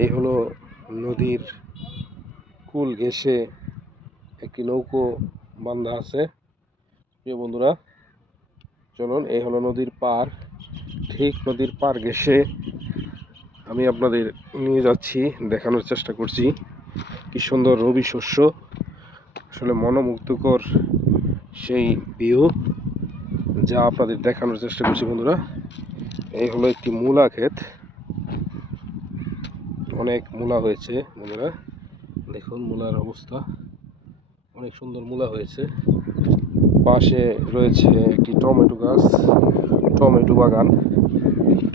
এই হলো নদীর কুল ঘেঁষে একটি নৌকো বান্ধা আছে। প্রিয় বন্ধুরা, চলুন, এই হলো নদীর পার। ঠিক নদীর পার ঘেঁষে আমি আপনাদের নিয়ে যাচ্ছি, দেখানোর চেষ্টা করছি কি সুন্দর রবি শস্য। আসলে মনোমুগ্ধকর সেই ভিউ যা আপনাদের দেখানোর চেষ্টা করছি। বন্ধুরা, এই হলো একটি মূলা ক্ষেত। অনেক মূলা হয়েছে বন্ধুরা, দেখুন মূলার অবস্থা, অনেক সুন্দর মূলা হয়েছে। পাশে রয়েছে একটি টমেটো গাছ, টমেটো বাগান।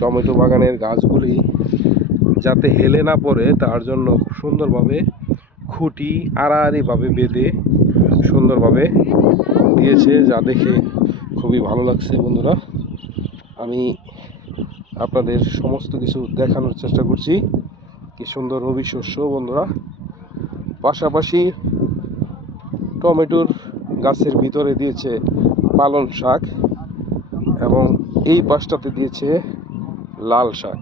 টমেটো বাগানের গাছগুলি যাতে হেলে না পড়ে তার জন্য খুব সুন্দরভাবে খুঁটি আড়াআড়িভাবে বেঁধে সুন্দরভাবে দিয়েছে, যা দেখে খুবই ভালো লাগছে। বন্ধুরা, আমি আপনাদের সমস্ত কিছু দেখানোর চেষ্টা করছি কি সুন্দর রবি শস্য। বন্ধুরা, পাশাপাশি টমেটোর গাছের ভিতরে দিয়েছে পালং শাক এবং এই পাশটাতে দিয়েছে লাল শাক।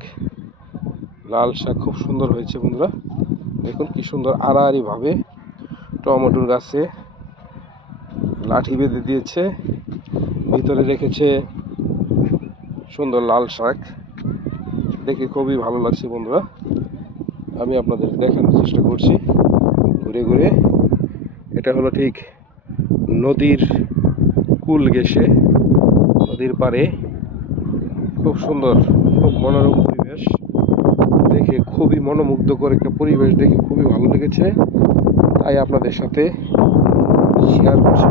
লাল শাক খুব সুন্দর হয়েছে। বন্ধুরা, দেখুন কি সুন্দর আড়াআড়িভাবে টমেটোর গাছে লাঠি বেঁধে দিয়েছে, ভিতরে রেখেছে সুন্দর লাল শাক। দেখে খুবই ভালো লাগছে। বন্ধুরা, আমি আপনাদের দেখানোর চেষ্টা করছি ঘুরে ঘুরে। এটা হলো ঠিক নদীর কুল ঘেঁষে, নদীর পাড়ে খুব সুন্দর, খুব মনোরম পরিবেশ। দেখে খুবই মনোমুগ্ধকর একটা পরিবেশ, দেখে খুবই ভালো লেগেছে, তাই আপনাদের সাথে শেয়ার করছি।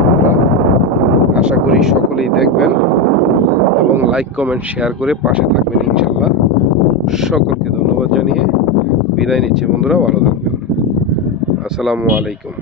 আশা করি সকলেই দেখবেন এবং লাইক কমেন্ট শেয়ার করে পাশে থাকবেন ইনশাল্লাহ। সকলকে ধন্যবাদ জানিয়ে বিদায় নিচ্ছি। বন্ধুরা, ভালো থাকবেন। আসসালামু আলাইকুম।